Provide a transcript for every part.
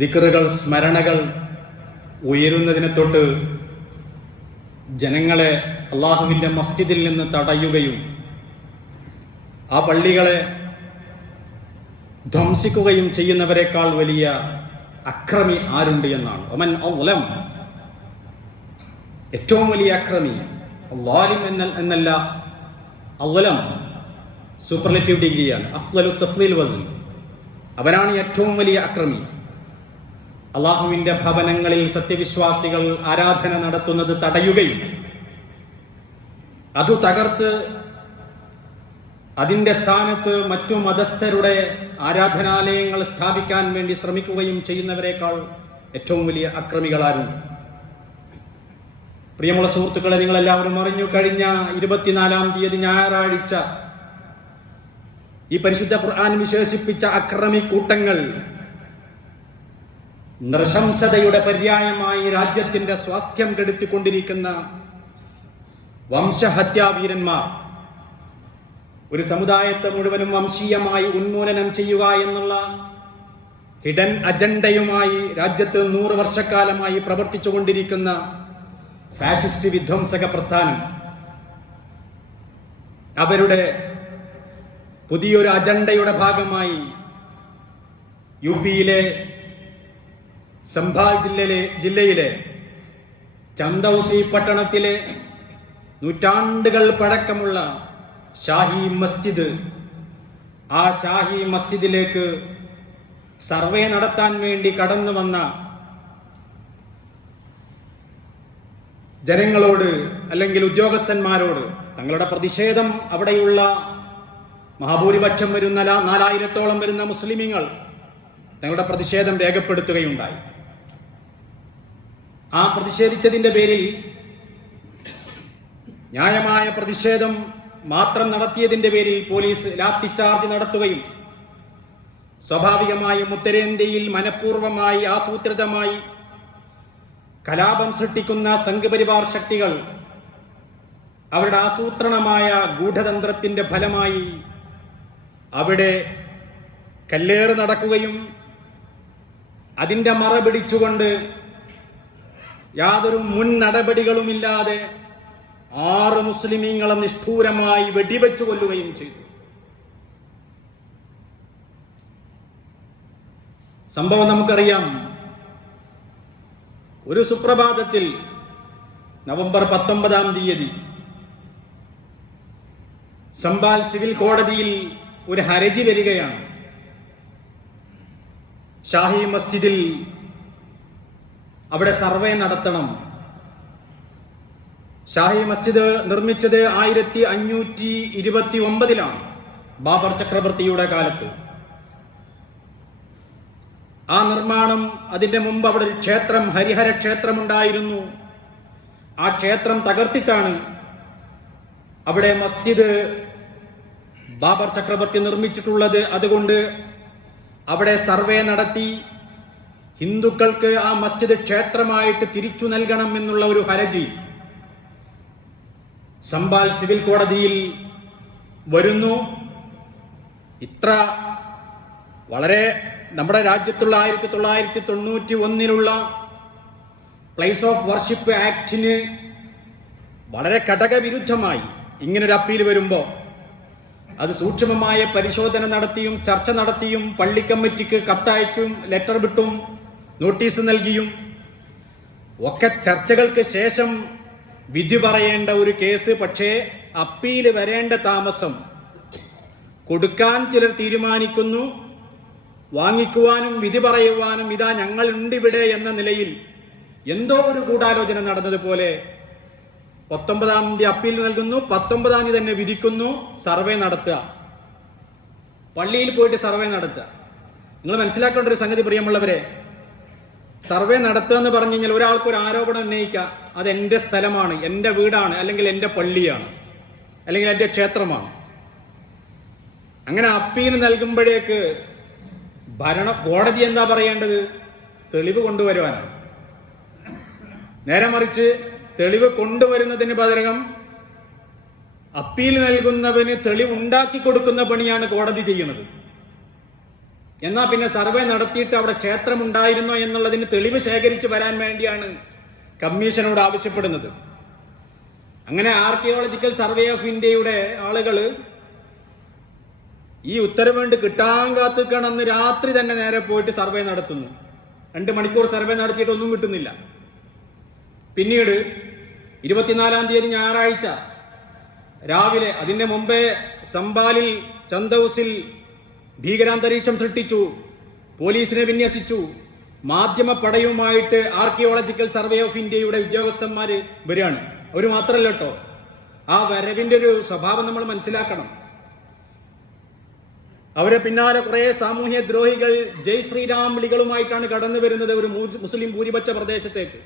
ദിക്റുകൾ, സ്മരണകൾ ഉയരുന്നതിനെ തൊട്ട് ജനങ്ങളെ അള്ളാഹുവിൻ്റെ മസ്ജിദിൽ നിന്ന് തടയുകയും ആ പള്ളികളെ ധ്വംസിക്കുകയും ചെയ്യുന്നവരെക്കാൾ വലിയ അക്രമി ആരുണ്ട് എന്നാണ്. ഒമൻ ഔലം, ഏറ്റവും വലിയ അക്രമി. ളാലിം എന്നല്ല, ഔലം സൂപ്പർലേറ്റീവ് ഡിഗ്രിയാണ്. അഫ്ളലു തഫ്ളീൽ വസ്ൻ, അവനാണ് ഏറ്റവും വലിയ അക്രമി. അള്ളാഹുവിൻ്റെ ഭവനങ്ങളിൽ സത്യവിശ്വാസികൾ ആരാധന നടത്തുന്നത് തടയുകയും അതു തകർത്ത് അതിൻ്റെ സ്ഥാനത്ത് മറ്റു മതസ്ഥരുടെ ആരാധനാലയങ്ങൾ സ്ഥാപിക്കാൻ വേണ്ടി ശ്രമിക്കുകയും ചെയ്യുന്നവരെക്കാൾ ഏറ്റവും വലിയ അക്രമികളാരുണ്ട്? പ്രിയമുള്ള സുഹൃത്തുക്കളെ, നിങ്ങളെല്ലാവരും അറിഞ്ഞു, കഴിഞ്ഞ 24-ാം തീയതി ഞായറാഴ്ച ഈ പരിശുദ്ധ ഖുർആൻ വിശേഷിപ്പിച്ച അക്രമി കൂട്ടങ്ങൾ നൃശംസതയുടെ പര്യായമായി രാജ്യത്തിന്റെ സ്വാസ്ഥ്യം കെടുത്തിക്കൊണ്ടിരിക്കുന്ന വംശഹത്യാവീരന്മാർ, ഒരു സമുദായത്തെ മുഴുവനും വംശീയമായി ഉന്മൂലനം ചെയ്യുക എന്നുള്ള ഹിഡൻ അജണ്ടയുമായി രാജ്യത്ത് 100 വർഷക്കാലമായി പ്രവർത്തിച്ചുകൊണ്ടിരിക്കുന്ന ഫാഷിസ്റ്റ് വിധ്വംസക പ്രസ്ഥാനം, അവരുടെ പുതിയൊരു അജണ്ടയുടെ ഭാഗമായി യുപിയിലെ സംഭാൽ ജില്ലയിലെ ചന്ദൌസി പട്ടണത്തിലെ നൂറ്റാണ്ടുകൾ പഴക്കമുള്ള ഷാഹി മസ്ജിദ്, ആ ഷാഹി മസ്ജിദിലേക്ക് സർവേ നടത്താൻ വേണ്ടി കടന്നു വന്ന ജനങ്ങളോട് അല്ലെങ്കിൽ ഉദ്യോഗസ്ഥന്മാരോട് തങ്ങളുടെ പ്രതിഷേധം അവിടെയുള്ള മഹാഭൂരിപക്ഷം വരുന്ന 4000-ഓളം വരുന്ന മുസ്ലിമീങ്ങൾ തങ്ങളുടെ പ്രതിഷേധം രേഖപ്പെടുത്തുകയുണ്ടായി. ആ പ്രതിഷേധിച്ചതിൻ്റെ പേരിൽ, ന്യായമായ പ്രതിഷേധം മാത്രം നടത്തിയതിൻ്റെ പേരിൽ പോലീസ് ലാത്തിച്ചാർജ് നടത്തുകയും സ്വാഭാവികമായും ഉത്തരേന്ത്യയിൽ മനഃപൂർവ്വമായി ആസൂത്രിതമായി കലാപം സൃഷ്ടിക്കുന്ന സംഘപരിവാർ ശക്തികൾ അവരുടെ ആസൂത്രണമായ ഗൂഢതന്ത്രത്തിന്റെ ഫലമായി അവിടെ കല്ലേറ് നടക്കുകയും അതിൻ്റെ മറ പിടിച്ചുകൊണ്ട് യാതൊരു മുൻ നടപടികളുമില്ലാതെ 6 മുസ്ലിമീങ്ങളെ നിഷ്ഠൂരമായി വെടിവെച്ചു കൊല്ലുകയും ചെയ്തു. സംഭവം നമുക്കറിയാം. ഒരു സുപ്രഭാതത്തിൽ നവംബർ 19-ാം തീയതി സംഭാൽ സിവിൽ കോടതിയിൽ ഒരു ഹർജി വരികയാണ്. ഷാഹി മസ്ജിദിൽ അവിടെ സർവേ നടത്തണം. ഷാഹി മസ്ജിദ് നിർമ്മിച്ചത് 1529-ലാണ്, ബാബർ ചക്രവർത്തിയുടെ കാലത്ത്. ആ നിർമ്മാണം, അതിന്റെ മുമ്പ് അവിടെ ഒരു ക്ഷേത്രം, ഹരിഹര ക്ഷേത്രമുണ്ടായിരുന്നു. ആ ക്ഷേത്രം തകർത്തിട്ടാണ് അവിടെ മസ്ജിദ് ബാബർ ചക്രവർത്തി നിർമ്മിച്ചിട്ടുള്ളത്. അതുകൊണ്ട് അവിടെ സർവേ നടത്തി ഹിന്ദുക്കൾക്ക് ആ മസ്ജിദ് ക്ഷേത്രമായിട്ട് തിരിച്ചു നൽകണം എന്നുള്ള ഒരു ഹർജി സംഭാൽ സിവിൽ കോടതിയിൽ വരുന്നു. ഇത്ര വളരെ നമ്മുടെ രാജ്യത്തുള്ള 1991 പ്ലേസ് ഓഫ് വർഷിപ്പ് ആക്ടിന് വളരെ ഘടകവിരുദ്ധമായി ഇങ്ങനൊരു അപ്പീൽ വരുമ്പോൾ അത് സൂക്ഷ്മമായ പരിശോധന നടത്തിയും ചർച്ച നടത്തിയും പള്ളി കമ്മിറ്റിക്ക് കത്തയച്ചും ലെറ്റർ വിട്ടും നോട്ടീസ് നൽകിയും ഒക്കെ ചർച്ചകൾക്ക് ശേഷം വിധി പറയേണ്ട ഒരു കേസ്, പക്ഷേ അപ്പീൽ വരേണ്ട താമസം കൊടുക്കാൻ ചിലർ തീരുമാനിക്കുന്നു. വാങ്ങിക്കുവാനും വിധി പറയുവാനും ഇതാ ഞങ്ങളുണ്ട് ഇവിടെ എന്ന നിലയിൽ എന്തോ ഒരു ഗൂഢാലോചന നടന്നതുപോലെ 19-ാം തീയതി അപ്പീൽ നൽകുന്നു, 19-ാം തീയതി തന്നെ വിധിക്കുന്നു. സർവേ നടത്തുക, പള്ളിയിൽ പോയിട്ട് സർവേ നടത്തുക. നിങ്ങൾ മനസ്സിലാക്കേണ്ട ഒരു സംഗതി പ്രിയമുള്ളവരെ, സർവേ നടത്തുക എന്ന് പറഞ്ഞു കഴിഞ്ഞാൽ ഒരാൾക്ക് ഒരു ആരോപണം ഉന്നയിക്കുക, അത് എൻ്റെ സ്ഥലമാണ്, എൻ്റെ വീടാണ്, അല്ലെങ്കിൽ എൻ്റെ പള്ളിയാണ്, അല്ലെങ്കിൽ എൻ്റെ ക്ഷേത്രമാണ്. അങ്ങനെ അപ്പീൽ നൽകുമ്പോഴേക്ക് കോടതി എന്താ പറയേണ്ടത്? തെളിവ് കൊണ്ടുവരുവാനാണ്. നേരെ മറിച്ച് തെളിവ് കൊണ്ടുവരുന്നതിന് പകരം അപ്പീൽ നൽകുന്നവന് തെളിവുണ്ടാക്കി കൊടുക്കുന്ന പണിയാണ് കോടതി ചെയ്യുന്നത്. എന്നാൽ പിന്നെ സർവേ നടത്തിയിട്ട് അവിടെ ക്ഷേത്രമുണ്ടായിരുന്നോ എന്നുള്ളതിന് തെളിവ് ശേഖരിച്ച് വരാൻ വേണ്ടിയാണ് കമ്മീഷനോട് ആവശ്യപ്പെടുന്നത്. അങ്ങനെ ആർക്കിയോളജിക്കൽ സർവേ ഓഫ് ഇന്ത്യയുടെ ആളുകൾ ഈ ഉത്തരവ് കൊണ്ട് കിട്ടാൻ കാത്തുക്കാണ് അന്ന് രാത്രി തന്നെ നേരെ പോയിട്ട് സർവേ നടത്തുന്നു. 2 മണിക്കൂർ സർവേ നടത്തിയിട്ട് ഒന്നും കിട്ടുന്നില്ല. പിന്നീട് 24-ാം തീയതി ഞായറാഴ്ച രാവിലെ, അതിന്റെ മുമ്പേ സംബാലിൽ ചന്ദൌസിൽ ഭീകരാന്തരീക്ഷം സൃഷ്ടിച്ചു, പോലീസിനെ വിന്യസിച്ചു. മാധ്യമപ്പടയുമായിട്ട് ആർക്കിയോളജിക്കൽ സർവേ ഓഫ് ഇന്ത്യയുടെ ഉദ്യോഗസ്ഥന്മാർ വരികയാണ്. അവർ മാത്രമല്ല കേട്ടോ, ആ വരവിന്റെ ഒരു സ്വഭാവം നമ്മൾ മനസ്സിലാക്കണം. അവരെ പിന്നാലെ കുറെ സാമൂഹ്യ ദ്രോഹികൾ ജയ് ശ്രീരാം വിളികളുമായിട്ടാണ് കടന്നു വരുന്നത് ഒരു മുസ്ലിം ഭൂരിപക്ഷ പ്രദേശത്തേക്ക്.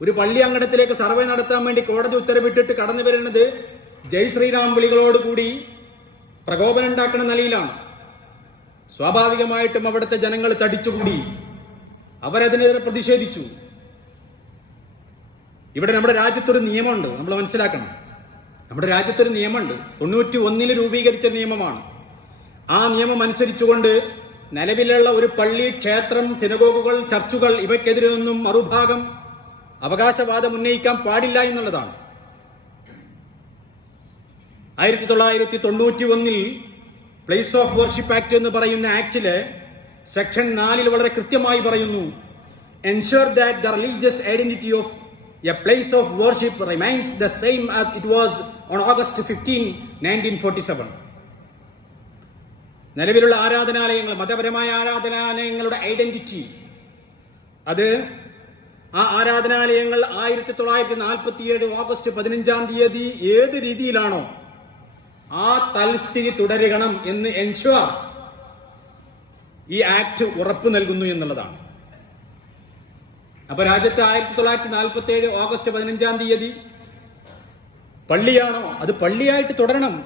ഒരു പള്ളി അങ്കണത്തിലേക്ക് സർവേ നടത്താൻ വേണ്ടി കോടതി ഉത്തരവിട്ടിട്ട് കടന്നു വരുന്നത് ജയ് ശ്രീരാം വിളികളോടുകൂടി പ്രകോപനം ഉണ്ടാക്കുന്ന നിലയിലാണ്. സ്വാഭാവികമായിട്ടും അവിടുത്തെ ജനങ്ങൾ തടിച്ചുകൂടി, അവരതിനെതിരെ പ്രതിഷേധിച്ചു. ഇവിടെ നമ്മുടെ രാജ്യത്തൊരു നിയമമുണ്ട്, നമ്മൾ മനസ്സിലാക്കണം. നമ്മുടെ രാജ്യത്തൊരു നിയമമുണ്ട്, 91-ൽ രൂപീകരിച്ച നിയമമാണ്. ആ നിയമം അനുസരിച്ചുകൊണ്ട് നിലവിലുള്ള ഒരു പള്ളി, ക്ഷേത്രം, സിനഗോഗുകൾ, ചർച്ചുകൾ ഇവയ്ക്കെതിരെ ഒന്നും മറുഭാഗം അവകാശവാദം ഉന്നയിക്കാൻ പാടില്ല എന്നുള്ളതാണ്. 1991-ൽ പ്ലേസ് ഓഫ് വർഷിപ്പ് ആക്ട് എന്ന് പറയുന്ന ആക്ടിലെ സെക്ഷൻ 4-ൽ വളരെ കൃത്യമായി പറയുന്നു, ensure that the religious identity of a place of worship remains the same as it was on August 15, 1947. നിലവിലുള്ള ആരാധനാലയങ്ങൾ, മതപരമായ ആരാധനാലയങ്ങളുടെ ഐഡന്റിറ്റി, അത് ആ ആരാധനാലയങ്ങൾ 1947 ഓഗസ്റ്റ് 15-ാം തീയതി ഏത് രീതിയിലാണോ ആ തൽസ്ഥിതി തുടരണം എന്ന് എൻഷുർ ഈ ആക്ട് ഉറപ്പു നൽകുന്നു എന്നുള്ളതാണ്. അപ്പൊ രാജ്യത്ത് 1947 ഓഗസ്റ്റ് 15-ാം തീയതി പള്ളിയാണോ അത് പള്ളിയായിട്ട് തുടരണം.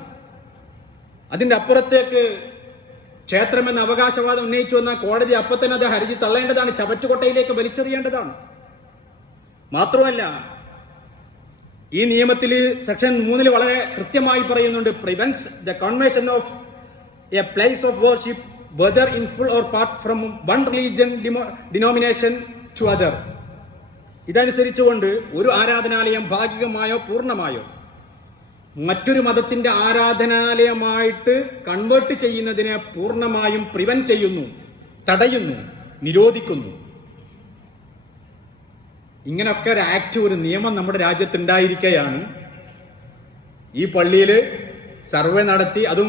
അതിന്റെ അപ്പുറത്തേക്ക് ക്ഷേത്രമെന്ന അവകാശവാദം ഉന്നയിച്ചു വന്ന കോടതി അപ്പൊ തന്നെ അത് ഹർജി തള്ളേണ്ടതാണ്, ചവറ്റുകൊട്ടയിലേക്ക് വലിച്ചെറിയേണ്ടതാണ്. മാത്രമല്ല, ഈ നിയമത്തിൽ സെക്ഷൻ 3-ൽ വളരെ കൃത്യമായി പറയുന്നുണ്ട്, prevents the conversion of a place of worship whether in full or part from one religion denomination to other. ഇതനുസരിച്ചുകൊണ്ട് ഒരു ആരാധനാലയം ഭാഗികമായോ പൂർണ്ണമായോ മറ്റൊരു മതത്തിന്റെ ആരാധനാലയമായിട്ട് കൺവേർട്ട് ചെയ്യുന്നതിനെ പൂർണ്ണമായും പ്രിവെന്റ് ചെയ്യുന്നു, തടയുന്നു, നിരോധിക്കുന്നു. ഇങ്ങനൊക്കെ ഒരു ആക്ട്, ഒരു നിയമം നമ്മുടെ രാജ്യത്തുണ്ടായിരിക്കുകയാണ് ഈ പള്ളിയിൽ സർവേ നടത്തി, അതും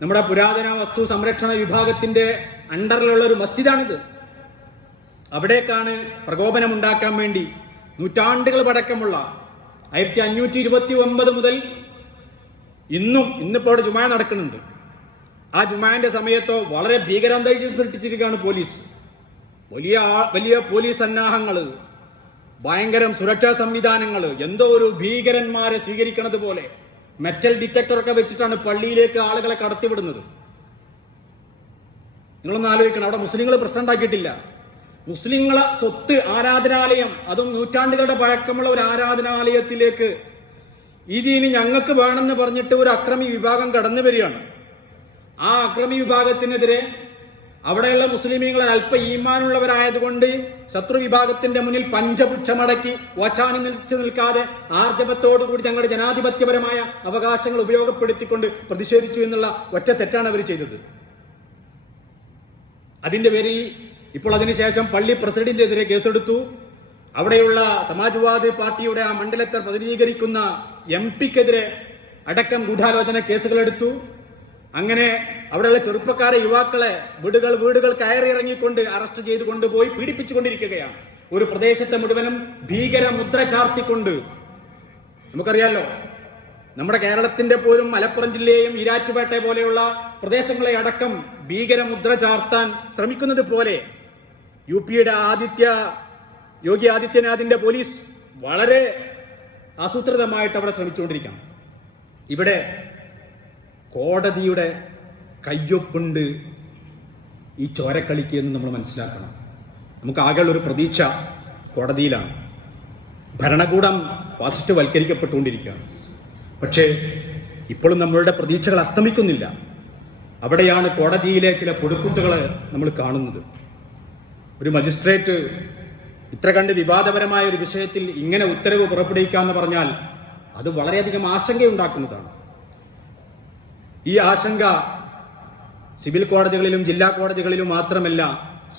നമ്മുടെ പുരാതന വസ്തു സംരക്ഷണ വിഭാഗത്തിന്റെ അണ്ടറിലുള്ള ഒരു മസ്ജിദാണിത്. അവിടേക്കാണ് പ്രകോപനം ഉണ്ടാക്കാൻ വേണ്ടി നൂറ്റാണ്ടുകൾ പഴക്കമുള്ള 1529 മുതൽ ഇന്നിപ്പോൾ അവിടെ ജുമാ നടക്കുന്നുണ്ട്. ആ ജുമാന്റെ സമയത്തോ വളരെ ഭീകരാന്തരീക്ഷം സൃഷ്ടിച്ചിരിക്കുകയാണ് പോലീസ്. വലിയ പോലീസ് സന്നാഹങ്ങൾ, ഭയങ്കരം സുരക്ഷാ സംവിധാനങ്ങൾ, എന്തോ ഒരു ഭീകരന്മാരെ സ്വീകരിക്കുന്നത് പോലെ മെറ്റൽ ഡിറ്റക്ടറൊക്കെ വെച്ചിട്ടാണ് പള്ളിയിലേക്ക് ആളുകളെ കടത്തിവിടുന്നത്. നിങ്ങളൊന്ന് ആലോചിക്കണം, അവിടെ മുസ്ലിങ്ങൾ പ്രശ്നം ഉണ്ടാക്കിയിട്ടില്ല. മുസ്ലിങ്ങളെ സ്വത്ത് ആരാധനാലയം, അതും നൂറ്റാണ്ടുകളുടെ പഴക്കമുള്ള ഒരു ആരാധനാലയത്തിലേക്ക് ഇതിനി ഞങ്ങൾക്ക് വേണമെന്ന് പറഞ്ഞിട്ട് ഒരു അക്രമി വിഭാഗം കടന്നു വരികയാണ്. ആ അക്രമി വിഭാഗത്തിനെതിരെ അവിടെയുള്ള മുസ്ലിമീങ്ങൾ അല്പ ഈമാനുള്ളവരായതുകൊണ്ട് ശത്രു വിഭാഗത്തിന്റെ മുന്നിൽ പഞ്ചപുച്ഛമടക്കി വച്ചാനി നിൽക്കാതെ ആർജവത്തോടുകൂടി തങ്ങളുടെ ജനാധിപത്യപരമായ അവകാശങ്ങൾ ഉപയോഗപ്പെടുത്തിക്കൊണ്ട് പ്രതിഷേധിച്ചു എന്നുള്ള ഒറ്റ തെറ്റാണ് അവർ ചെയ്തത്. അതിന്റെ പേരിൽ ഇപ്പോൾ അതിനുശേഷം പള്ളി പ്രസിഡന്റിനെതിരെ കേസെടുത്തു. അവിടെയുള്ള സമാജ്വാദി പാർട്ടിയുടെ ആ മണ്ഡലത്തെ പ്രതിനിധീകരിക്കുന്ന MP-ക്കെതിരെ അടക്കം ഗൂഢാലോചന കേസുകളെടുത്തു. അങ്ങനെ അവിടെയുള്ള ചെറുപ്പക്കാരെ, യുവാക്കളെ വീടുകൾ കയറി ഇറങ്ങിക്കൊണ്ട് അറസ്റ്റ് ചെയ്ത് കൊണ്ടുപോയി പീഡിപ്പിച്ചുകൊണ്ടിരിക്കുകയാണ്. ഒരു പ്രദേശത്തെ മുഴുവനും ഭീകര മുദ്ര ചാർത്തിക്കൊണ്ട്. നമുക്കറിയാലോ, നമ്മുടെ കേരളത്തിന്റെ പോലും മലപ്പുറം ജില്ലയെയും ഈരാറ്റുപേട്ട പോലെയുള്ള പ്രദേശങ്ങളെ അടക്കം ഭീകര മുദ്ര ചാർത്താൻ ശ്രമിക്കുന്നത് പോലെ UP-യുടെ യോഗി ആദിത്യനാഥിന്റെ പോലീസ് വളരെ ആസൂത്രിതമായിട്ട് അവിടെ ശ്രമിച്ചുകൊണ്ടിരിക്കണം. ഇവിടെ കോടതിയുടെ കയ്യൊപ്പുണ്ട് ഈ ചോരക്കളിക്ക് എന്ന് നമ്മൾ മനസ്സിലാക്കണം. നമുക്ക് ആകെയുള്ള ഒരു പ്രതീക്ഷ കോടതിയിലാണ്. ഭരണകൂടം ഫാസിസ്റ്റ് വൽക്കരിക്കപ്പെട്ടുകൊണ്ടിരിക്കുകയാണ്. പക്ഷേ ഇപ്പോഴും നമ്മളുടെ പ്രതീക്ഷകൾ അസ്തമിക്കുന്നില്ല. അവിടെയാണ് കോടതിയിലെ ചില പൊടുക്കുത്തുകൾ നമ്മൾ കാണുന്നത്. ഒരു മജിസ്ട്രേറ്റ് ഇത്ര കണ്ട് വിവാദപരമായ ഒരു വിഷയത്തിൽ ഇങ്ങനെ ഉത്തരവ് പുറപ്പെടുവിക്കുക എന്ന് പറഞ്ഞാൽ അത് വളരെയധികം ആശങ്കയുണ്ടാക്കുന്നതാണ്. ഈ ആശങ്ക സിവിൽ കോടതികളിലും ജില്ലാ കോടതികളിലും മാത്രമല്ല,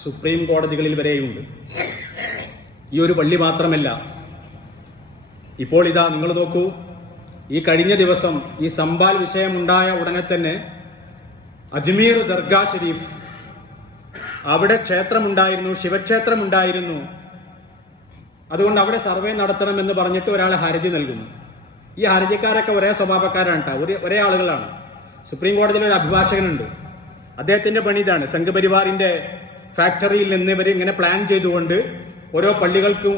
സുപ്രീം കോടതികളിൽ വരെയുണ്ട്. ഈ ഒരു പള്ളി മാത്രമല്ല. ഇപ്പോൾ ഇതാ നിങ്ങൾ നോക്കൂ, ഈ കഴിഞ്ഞ ദിവസം ഈ സംബാൽ വിഷയമുണ്ടായ ഉടനെ തന്നെ അജ്മീർ ദർഗാ ഷരീഫ്, അവിടെ ക്ഷേത്രമുണ്ടായിരുന്നു, ശിവക്ഷേത്രമുണ്ടായിരുന്നു, അതുകൊണ്ട് അവിടെ സർവേ നടത്തണമെന്ന് പറഞ്ഞിട്ട് ഒരാൾ ഹർജി നൽകുന്നു. ഈ ഹർജിക്കാരൊക്കെ ഒരേ സ്വഭാവക്കാരാണ് കേട്ടോ, ഒരേ ആളുകളാണ്. സുപ്രീം കോടതിയിൽ ഒരു അഭിഭാഷകനുണ്ട്, അദ്ദേഹത്തിന്റെ പണി ഇതാണ്. സംഘപരിവാറിന്റെ ഫാക്ടറിയിൽ നിന്ന് ഇവർ ഇങ്ങനെ പ്ലാൻ ചെയ്തുകൊണ്ട് ഓരോ പള്ളികൾക്ക്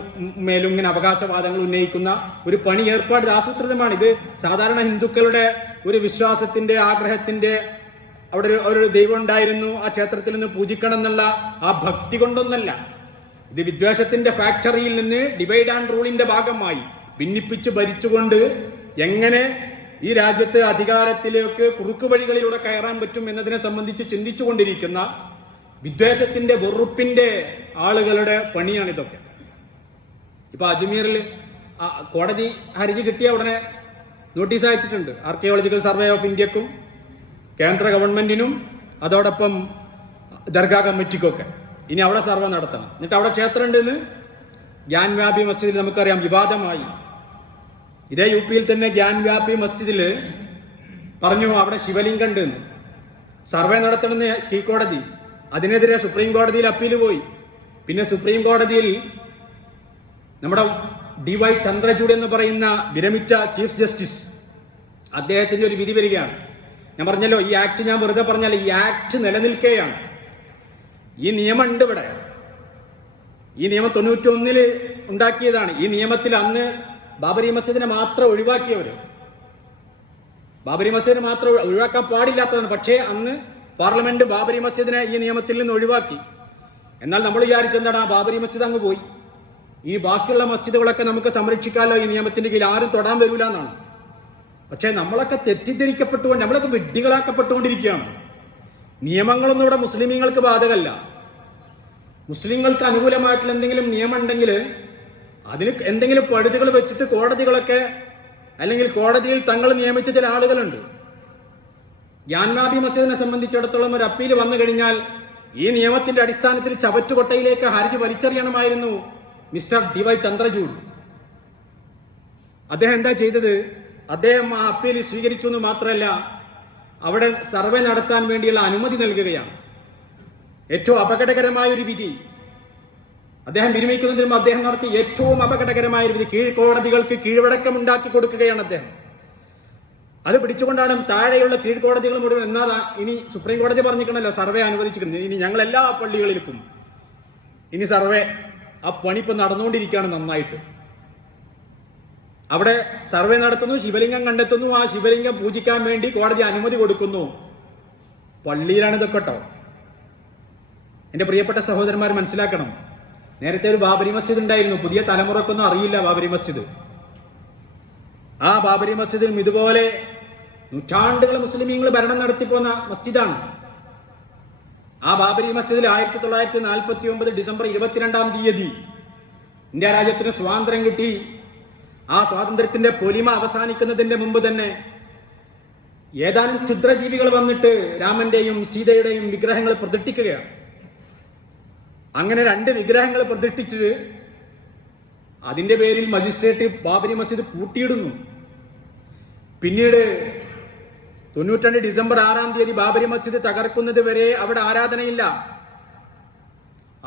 മേലും ഇങ്ങനെ അവകാശവാദങ്ങൾ ഉന്നയിക്കുന്ന ഒരു പണി ഏർപ്പാട് ആസൂത്രിതമാണ്. ഇത് സാധാരണ ഹിന്ദുക്കളുടെ ഒരു വിശ്വാസത്തിന്റെ ആഗ്രഹത്തിന്റെ, അവിടെ ഒരു ദൈവം ഉണ്ടായിരുന്നു, ആ ക്ഷേത്രത്തിൽ നിന്ന് പൂജിക്കണം എന്നുള്ള ആ ഭക്തി കൊണ്ടൊന്നല്ല. ഇത് വിദ്വേഷത്തിന്റെ ഫാക്ടറിയിൽ നിന്ന് ഡിവൈഡ് ആൻഡ് റൂളിന്റെ ഭാഗമായി ഭിന്നിപ്പിച്ച് ഭരിച്ചുകൊണ്ട് എങ്ങനെ ഈ രാജ്യത്ത് അധികാരത്തിലേക്ക് കുറുക്കു വഴികളിലൂടെ കയറാൻ പറ്റും എന്നതിനെ സംബന്ധിച്ച് ചിന്തിച്ചുകൊണ്ടിരിക്കുന്ന വിദ്വേഷത്തിന്റെ വെറുപ്പിന്റെ ആളുകളുടെ പണിയാണിതൊക്കെ. ഇപ്പൊ അജ്മീറിൽ കോടതി ഹർജി കിട്ടിയ ഉടനെ നോട്ടീസ് അയച്ചിട്ടുണ്ട് ആർക്കിയോളജിക്കൽ സർവേ ഓഫ് ഇന്ത്യക്കും കേന്ദ്ര ഗവൺമെന്റിനും അതോടൊപ്പം ദർഗാ കമ്മിറ്റിക്കൊക്കെ. ഇനി അവിടെ സർവേ നടത്തണം. എന്നിട്ട് അവിടെ ക്ഷേത്രം ഉണ്ടെന്ന് ഗ്യാൻവാപി മസ്ജിദിൽ നമുക്കറിയാം വിവാദമായി. ഇതേ യു പിയിൽ തന്നെ ഗ്യാൻവാപി മസ്ജിദിൽ പറഞ്ഞു അവിടെ ശിവലിംഗം ഉണ്ട് എന്ന്. സർവേ നടത്തണമെന്ന് കീഴ്ക്കോടതി, അതിനെതിരെ സുപ്രീം കോടതിയിൽ അപ്പീൽ പോയി. പിന്നെ സുപ്രീം കോടതിയിൽ നമ്മുടെ DY ചന്ദ്രചൂഡ് എന്ന് പറയുന്ന വിരമിച്ച ചീഫ് ജസ്റ്റിസ്, അദ്ദേഹത്തിന്റെ ഒരു വിധി വരികയാണ്. ഞാൻ പറഞ്ഞല്ലോ, ഈ ആക്ട് ഞാൻ വെറുതെ പറഞ്ഞാൽ ഈ ആക്ട് നിലനിൽക്കുകയാണ്. ഈ നിയമം ഉണ്ട് ഇവിടെ. ഈ നിയമം 91 ഉണ്ടാക്കിയതാണ്. ഈ നിയമത്തിൽ അന്ന് ബാബരി മസ്ജിദിനെ മാത്രം ഒഴിവാക്കിയവർ, ബാബരി മസ്ജിദിനെ മാത്രം ഒഴിവാക്കാൻ പാടില്ലാത്തതാണ്. പക്ഷേ അന്ന് പാർലമെന്റ് ബാബരി മസ്ജിദിനെ ഈ നിയമത്തിൽ നിന്ന് ഒഴിവാക്കി. എന്നാൽ നമ്മൾ വിചാരിച്ചെന്താണ്, ആ ബാബരി മസ്ജിദ് അങ്ങ് പോയി, ഈ ബാക്കിയുള്ള മസ്ജിദുകളൊക്കെ നമുക്ക് സംരക്ഷിക്കാമല്ലോ, ഈ നിയമത്തിന്റെ കീഴിൽ ആരും തൊടാൻ വരില്ല എന്നാണ്. പക്ഷേ നമ്മളൊക്കെ തെറ്റിദ്ധരിക്കപ്പെട്ടുകൊണ്ട്, നമ്മളൊക്കെ വിഡ്ഢികളാക്കപ്പെട്ടുകൊണ്ടിരിക്കുകയാണ്. നിയമങ്ങളൊന്നും ഇവിടെ മുസ്ലിമീങ്ങൾക്ക് ബാധകമല്ല. മുസ്ലിങ്ങൾക്ക് അനുകൂലമായിട്ടുള്ള എന്തെങ്കിലും നിയമം ഉണ്ടെങ്കിൽ അതിന് എന്തെങ്കിലും പഴുതുകൾ വെച്ചിട്ട് കോടതികളൊക്കെ, അല്ലെങ്കിൽ കോടതിയിൽ തങ്ങൾ നിയമിച്ച ചില ആളുകളുണ്ട്. ഗ്യാൻവാപി മസ്ജിദിനെ സംബന്ധിച്ചിടത്തോളം ഒരു അപ്പീൽ വന്നു കഴിഞ്ഞാൽ ഈ നിയമത്തിന്റെ അടിസ്ഥാനത്തിൽ ചവറ്റുകൊട്ടയിലേക്ക് ഹർജി വലിച്ചെറിയണമായിരുന്നു മിസ്റ്റർ DY ചന്ദ്രചൂഡ്. അദ്ദേഹം എന്താ ചെയ്തത്? അദ്ദേഹം ആ അപ്പീൽ സ്വീകരിച്ചു എന്ന് മാത്രമല്ല, അവിടെ സർവേ നടത്താൻ വേണ്ടിയുള്ള അനുമതി നൽകുകയാണ്. ഏറ്റവും അപകടകരമായ ഒരു വിധി അദ്ദേഹം വിരമിക്കുന്നതിനും അദ്ദേഹം നടത്തി ഏറ്റവും അപകടകരമായ ഒരു വിധി. കീഴ്ക്കോടതികൾക്ക് കീഴ്വഴക്കം ഉണ്ടാക്കി കൊടുക്കുകയാണ് അദ്ദേഹം. അത് പിടിച്ചുകൊണ്ടാണ് താഴെയുള്ള കീഴ്ക്കോടതികൾ മുഴുവൻ എന്നാ ഇനി സുപ്രീം കോടതി പറഞ്ഞിരിക്കണല്ലോ സർവേ അനുവദിച്ചിട്ടുണ്ട്, ഇനി ഞങ്ങൾ എല്ലാ പള്ളികളിലേക്കും ഇനി സർവേ, ആ പണി ഇപ്പം നടന്നുകൊണ്ടിരിക്കുകയാണ് നന്നായിട്ട്. അവിടെ സർവേ നടത്തുന്നു, ശിവലിംഗം കണ്ടെത്തുന്നു, ആ ശിവലിംഗം പൂജിക്കാൻ വേണ്ടി കോടതി അനുമതി കൊടുക്കുന്നു. പള്ളിയിലാണ് ഇതൊക്കെ കേട്ടോ. എൻ്റെ പ്രിയപ്പെട്ട സഹോദരന്മാർ മനസ്സിലാക്കണം, നേരത്തെ ഒരു ബാബരി മസ്ജിദ് ഉണ്ടായിരുന്നു, പുതിയ തലമുറക്കൊന്നും അറിയില്ല ബാബരി മസ്ജിദ്. ആ ബാബരി മസ്ജിദിലും ഇതുപോലെ നൂറ്റാണ്ടുകൾ മുസ്ലിമീങ്ങൾ ഭരണം നടത്തിപ്പോന്ന മസ്ജിദാണ്. ആ ബാബരി മസ്ജിദിൽ 1949 ഡിസംബർ 22 ഇന്ത്യ രാജ്യത്തിന് സ്വാതന്ത്ര്യം കിട്ടി. ആ സ്വാതന്ത്ര്യത്തിന്റെ പൊലിമ അവസാനിക്കുന്നതിന്റെ മുമ്പ് തന്നെ ഏതാനും ക്ഷുദ്രജീവികൾ വന്നിട്ട് രാമന്റെയും സീതയുടെയും വിഗ്രഹങ്ങൾ പ്രതിഷ്ഠിക്കുകയാണ്. അങ്ങനെ 2 വിഗ്രഹങ്ങൾ പ്രതിഷ്ഠിച്ച് അതിന്റെ പേരിൽ മജിസ്ട്രേറ്റ് ബാബരി മസ്ജിദ് പൂട്ടിയിടുന്നു. പിന്നീട് 92 ഡിസംബർ 6 ബാബരി മസ്ജിദ് തകർക്കുന്നത് വരെ അവിടെ ആരാധനയില്ല.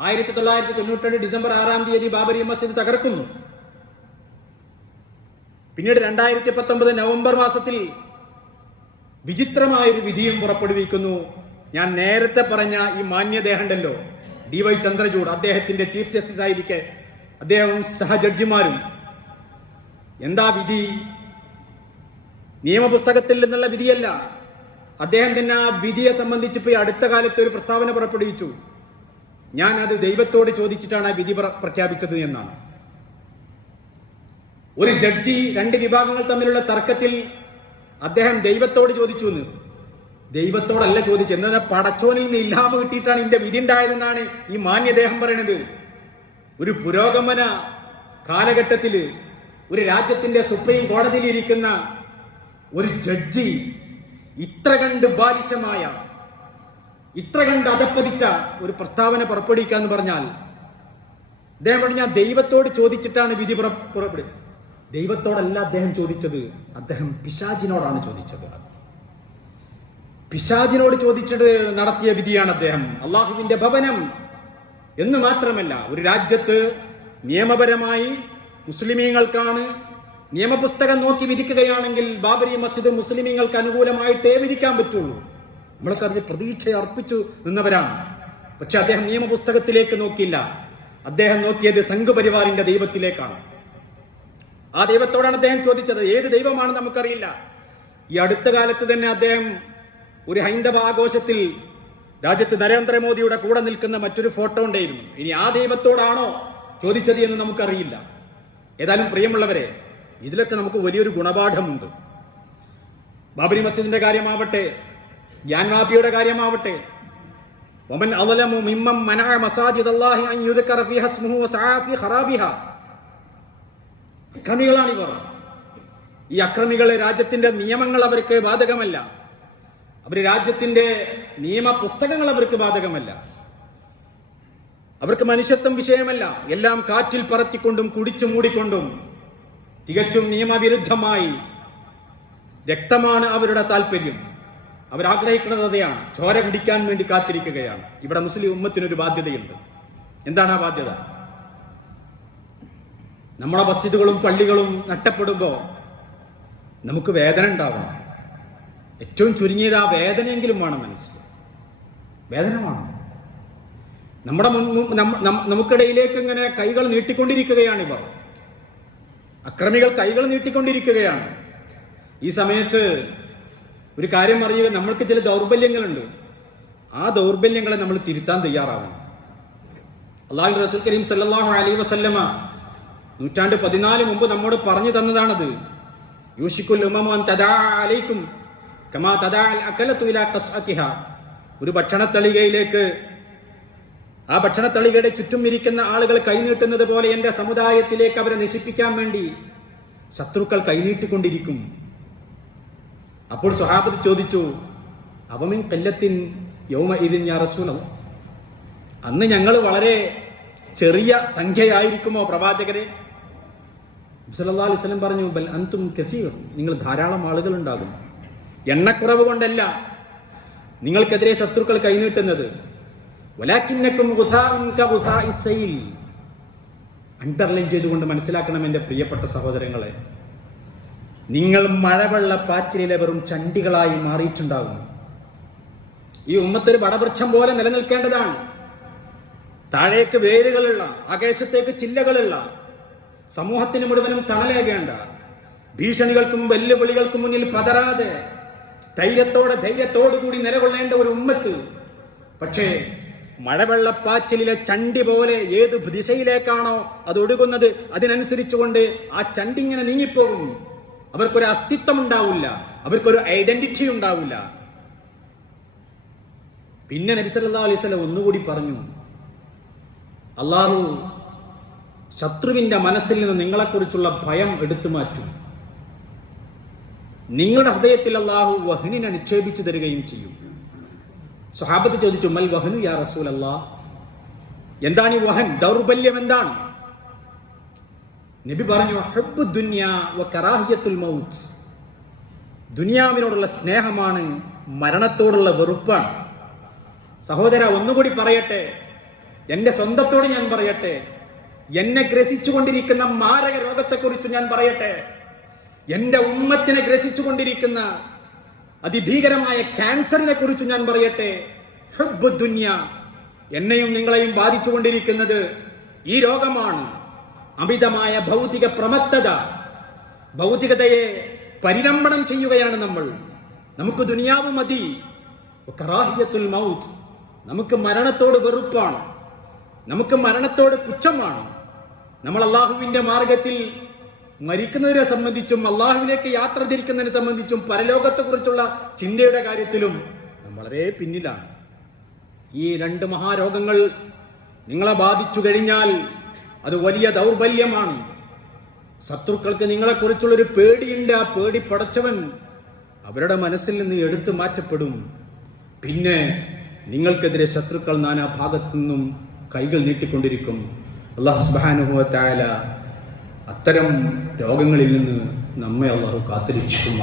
1992 ഡിസംബർ 6 ബാബരി മസ്ജിദ് തകർക്കുന്നു. പിന്നീട് 2019 നവംബർ മാസത്തിൽ വിചിത്രമായൊരു വിധിയും പുറപ്പെടുവിക്കുന്നു. ഞാൻ നേരത്തെ പറഞ്ഞ ഈ മാന്യദേഹം ഉണ്ടല്ലോ, DY ചന്ദ്രചൂഡ്, അദ്ദേഹത്തിന്റെ ചീഫ് ജസ്റ്റിസ് ആയിരിക്കെ അദ്ദേഹവും സഹജഡ്ജിമാരും. എന്താ വിധി? നിയമപുസ്തകത്തിൽ നിന്നുള്ള വിധിയല്ല. അദ്ദേഹം തന്നെ ആ വിധിയെ സംബന്ധിച്ച് ഇപ്പോൾ അടുത്ത കാലത്ത് ഒരു പ്രസ്താവന പുറപ്പെടുവിച്ചു. ഞാൻ അത് ദൈവത്തോട് ചോദിച്ചിട്ടാണ് ആ വിധി പ്രഖ്യാപിച്ചത് എന്നാണ്. ഒരു ജഡ്ജി 2 വിഭാഗങ്ങൾ തമ്മിലുള്ള തർക്കത്തിൽ അദ്ദേഹം ദൈവത്തോട് ചോദിച്ചു എന്ന്. ദൈവത്തോടല്ല ചോദിച്ചത്. എന്നാൽ പടച്ചോനിൽ നിന്ന് ഇല്ലാമ കിട്ടിയിട്ടാണ് ഇതിന്റെ വിധി ഉണ്ടായതെന്നാണ് ഈ മാന്യദേഹം പറയുന്നത്. ഒരു പുരോഗമന കാലഘട്ടത്തിൽ ഒരു രാജ്യത്തിന്റെ സുപ്രീം കോടതിയിൽ ഇരിക്കുന്ന ഒരു ജഡ്ജി ഇത്ര കണ്ട് ബാലിശമായ, ഇത്ര കണ്ട് അധപ്പതിച്ച ഒരു പ്രസ്താവന പുറപ്പെടുവിക്കുക എന്ന് പറഞ്ഞാൽ, അദ്ദേഹം പറഞ്ഞു ഞാൻ ദൈവത്തോട് ചോദിച്ചിട്ടാണ് വിധി പുറപ്പെടുക. ദൈവത്തോടല്ല അദ്ദേഹം ചോദിച്ചത്, അദ്ദേഹം പിശാചിനോടാണ് ചോദിച്ചത്. പിശാചിനോട് ചോദിച്ചിട്ട് നടത്തിയ വിധിയാണ് അദ്ദേഹം. അള്ളാഹുവിന്റെ ഭവനം എന്ന് മാത്രമല്ല, ഒരു രാജ്യത്ത് നിയമപരമായി മുസ്ലിമീങ്ങൾക്കാണ്, നിയമപുസ്തകം നോക്കി വിധിക്കുകയാണെങ്കിൽ ബാബരി മസ്ജിദ് മുസ്ലിമീങ്ങൾക്ക് അനുകൂലമായിട്ടേ വിധിക്കാൻ പറ്റുള്ളൂ. നമ്മളൊക്കെ അതിന് പ്രതീക്ഷ അർപ്പിച്ചു നിന്നവരാണ്. പക്ഷെ അദ്ദേഹം നിയമപുസ്തകത്തിലേക്ക് നോക്കിയില്ല. അദ്ദേഹം നോക്കിയത് സംഘപരിവാറിന്റെ ദൈവത്തിലേക്കാണ്. ആ ദൈവത്തോടാണ് അദ്ദേഹം ചോദിച്ചത്. ഏത് ദൈവമാണ് നമുക്കറിയില്ല. ഈ അടുത്ത കാലത്ത് തന്നെ അദ്ദേഹം ഒരു ഹൈന്ദവ ആഘോഷത്തിൽ രാജ്യത്ത് നരേന്ദ്രമോദിയുടെ കൂടെ നിൽക്കുന്ന മറ്റൊരു ഫോട്ടോ ഉണ്ടായിരുന്നു. ഇനി ആ ദൈവത്തോടാണോ ചോദിച്ചത് എന്ന് നമുക്കറിയില്ല. ഏതായാലും പ്രിയമുള്ളവരെ, ഇതിലൊക്കെ നമുക്ക് വലിയൊരു ഗുണപാഠമുണ്ട്. ബാബരി മസ്ജിദിന്റെ കാര്യമാവട്ടെ, ഗ്യാൻവാപിയുടെ കാര്യമാവട്ടെ, വമൻ അളലമു മിമ്മൻ മനഅ മസാജിദല്ലാഹി അൻ യുദ്കറ ഫീഹാ ഇസ്മുഹു വസഅ ഫീ ഖറാബിഹാ. അക്രമികളാണിവർ. ഈ അക്രമികളെ രാജ്യത്തിന്റെ നിയമങ്ങൾ അവർക്ക് ബാധകമല്ല. അവർ രാജ്യത്തിന്റെ നിയമപുസ്തകങ്ങൾ അവർക്ക് ബാധകമല്ല. അവർക്ക് മനുഷ്യത്വം വിഷയമല്ല. എല്ലാം കാറ്റിൽ പറത്തിക്കൊണ്ടും കുടിച്ചു മൂടിക്കൊണ്ടും തികച്ചും നിയമവിരുദ്ധമായി രക്തമാണ് അവരുടെ താല്പര്യം. അവരാഗ്രഹിക്കുന്നത് അതെയാണ്. ചോര കുടിക്കാൻ വേണ്ടി കാത്തിരിക്കുകയാണ്. ഇവിടെ മുസ്ലിം ഉമ്മത്തിനൊരു ബാധ്യതയുണ്ട്. എന്താണ് ആ ബാധ്യത? നമ്മുടെ മസ്ജിദുകളും പള്ളികളും നഷ്ടപ്പെടുമ്പോൾ നമുക്ക് വേദന ഉണ്ടാവണം. ഏറ്റവും ചുരുങ്ങിയത് ആ വേദനയെങ്കിലും വേണം മനസ്സിൽ. വേദന വേണം. നമുക്കിടയിലേക്ക് ഇങ്ങനെ കൈകൾ നീട്ടിക്കൊണ്ടിരിക്കുകയാണ് ഇവർ. അക്രമികൾ കൈകൾ നീട്ടിക്കൊണ്ടിരിക്കുകയാണ്. ഈ സമയത്ത് ഒരു കാര്യം അറിയുക, നമ്മൾക്ക് ചില ദൗർബല്യങ്ങളുണ്ട്. ആ ദൗർബല്യങ്ങളെ നമ്മൾ തിരുത്താൻ തയ്യാറാവണം. അല്ലാഹുവിന്റെ റസൂൽ കരീം സല്ലല്ലാഹു അലൈഹി വസല്ലമ 14 മുമ്പ് നമ്മോട് പറഞ്ഞു തന്നതാണത്. യൂഷിക്കുൽ ഉമമു അൻ തദാ അലൈക്കും കമാ തദാ അൽ അകലതു ഇലാ ഖസ്അതിഹാ. ഒരു ഭക്ഷണത്തളികയിലേക്ക്, ആ ഭക്ഷണത്തളികയുടെ ചുറ്റും ഇരിക്കുന്ന ആളുകൾ കൈനീട്ടുന്നത് പോലെ എൻ്റെ സമുദായത്തിലേക്ക് അവരെ നശിപ്പിക്കാൻ വേണ്ടി ശത്രുക്കൾ കൈനീട്ടിക്കൊണ്ടിരിക്കും. അപ്പോൾ സ്വഹാബത്ത് ചോദിച്ചു, അവമിൻ ഖല്ലത്തിൻ യൗമ ഇദിൻ യാ റസൂലല്ലാഹ്. അന്ന് ഞങ്ങൾ വളരെ ചെറിയ സംഖ്യയായിരിക്കുമോ പ്രവാചകരെ? സല്ലല്ലാഹു അലൈഹി വസല്ലം പറഞ്ഞു, ബൽ അൻതും കസീർ. നിങ്ങൾ ധാരാളം ആളുകൾ ഉണ്ടാകും. എണ്ണക്കുറവ് കൊണ്ടല്ല നിങ്ങൾക്കെതിരെ ശത്രുക്കൾ കൈനീട്ടുന്നത്. വലാകിന്നകും ഗുസാഉൻ കഗുസാഇസ് സൈൽ. അണ്ടർലൈൻ ചെയ്തുകൊണ്ട് മനസ്സിലാക്കണം എൻ്റെ പ്രിയപ്പെട്ട സഹോദരങ്ങളെ, നിങ്ങൾ മഴവെള്ള പാച്ചിലിലെ വെറും ചണ്ടികളായി മാറിയിട്ടുണ്ടാകും. ഈ ഉമ്മത്തൊരു വടവൃക്ഷം പോലെ നിലനിൽക്കേണ്ടതാണ്. താഴേക്ക് വേരുകളുള്ള, ആകാശത്തേക്ക് ചില്ലകളുള്ള, സമൂഹത്തിന് മുഴുവനും തണലേകേണ്ട, ഭീഷണികൾക്കും വെല്ലുവിളികൾക്കും മുന്നിൽ പതറാതെ ധൈര്യത്തോടു കൂടി നിലകൊള്ളേണ്ട ഒരു ഉമ്മത്ത്. പക്ഷേ മഴവെള്ളപ്പാച്ചിലിലെ ചണ്ടി പോലെ ഏത് ദിശയിലേക്കാണോ അത് ഒഴുകുന്നത് അതിനനുസരിച്ചുകൊണ്ട് ആ ചണ്ടി ഇങ്ങനെ നീങ്ങിപ്പോകും. അവർക്കൊരു അസ്തിത്വം ഉണ്ടാവില്ല, അവർക്കൊരു ഐഡന്റിറ്റി ഉണ്ടാവില്ല. പിന്നെ നബി സല്ലല്ലാഹു അലൈഹി വസല്ലം ഒന്നുകൂടി പറഞ്ഞു, അള്ളാഹു ശത്രുവിന്റെ മനസ്സിൽ നിന്ന് നിങ്ങളെക്കുറിച്ചുള്ള ഭയം എടുത്തു മാറ്റും. നിങ്ങളുടെ ഹൃദയത്തിൽ അള്ളാഹു വഹ്നിനെ നിക്ഷേപിച്ചു തരികയും ചെയ്യും. സ്വഹാബത്ത് ചോദിച്ചു, മൽ വഹ്നു യാ റസൂലല്ലാഹ്. എന്താണ് ഈ വഹൻ, ദൗർബല്യം എന്താണ്? നബി പറഞ്ഞു, ഹബ്ബു ദുനിയ വ കറാഹിയത്തുൽ മൗത്ത്. ദുനിയാവിനോടുള്ള സ്നേഹമാണ്, മരണത്തോടുള്ള വെറുപ്പാണ്. സഹോദര, ഒന്നുകൂടി പറയട്ടെ, എൻ്റെ സ്വന്തത്തോട് ഞാൻ പറയട്ടെ, എന്നെ ഗ്രസിച്ചുകൊണ്ടിരിക്കുന്ന മാരക രോഗത്തെക്കുറിച്ച് ഞാൻ പറയട്ടെ, എൻ്റെ ഉമ്മത്തിനെ ഗ്രസിച്ചുകൊണ്ടിരിക്കുന്ന അതിഭീകരമായ ക്യാൻസറിനെ കുറിച്ച് ഞാൻ പറയട്ടെ. ഹബ്ബു ദുനിയ, എന്നെയും നിങ്ങളെയും ബാധിച്ചുകൊണ്ടിരിക്കുന്നത് ഈ രോഗമാണ്. അമിതമായ ഭൗതിക പ്രമത്തത, ഭൗതികതയെ പരിലംബനം ചെയ്യുകയാണ് നമ്മൾ. നമുക്ക് ദുനിയാവ് മതി. കറാഹിയത്തുൽ മൗത്ത്, നമുക്ക് മരണത്തോട് വെറുപ്പാണ്, നമുക്ക് മരണത്തോട് പുച്ഛമാണ്. നമ്മൾ അള്ളാഹുവിന്റെ മാർഗത്തിൽ മരിക്കുന്നതിനെ സംബന്ധിച്ചും അള്ളാഹുവിലേക്ക് യാത്ര തിരിക്കുന്നതിനെ സംബന്ധിച്ചും പരലോകത്തെക്കുറിച്ചുള്ള ചിന്തയുടെ കാര്യത്തിലും നാം വളരെ പിന്നിലാണ്. ഈ 2 മഹാരോഗങ്ങൾ നിങ്ങളെ ബാധിച്ചു കഴിഞ്ഞാൽ അത് വലിയ ദൗർബല്യമാണ്. ശത്രുക്കൾക്ക് നിങ്ങളെക്കുറിച്ചുള്ളൊരു പേടിയുണ്ട്. ആ പേടി പടച്ചവൻ അവരുടെ മനസ്സിൽ നിന്ന് എടുത്തു മാറ്റപ്പെടും. പിന്നെ നിങ്ങൾക്കെതിരെ ശത്രുക്കൾ നാനാ ഭാഗത്തു നിന്നും കൈകൾ നീട്ടിക്കൊണ്ടിരിക്കും. അല്ലാഹു സുബ്ഹാനഹു വ തആല അത്തരം രോഗങ്ങളിൽ നിന്ന് നമ്മെ അല്ലാഹു കാത്തുരക്ഷിക്കും.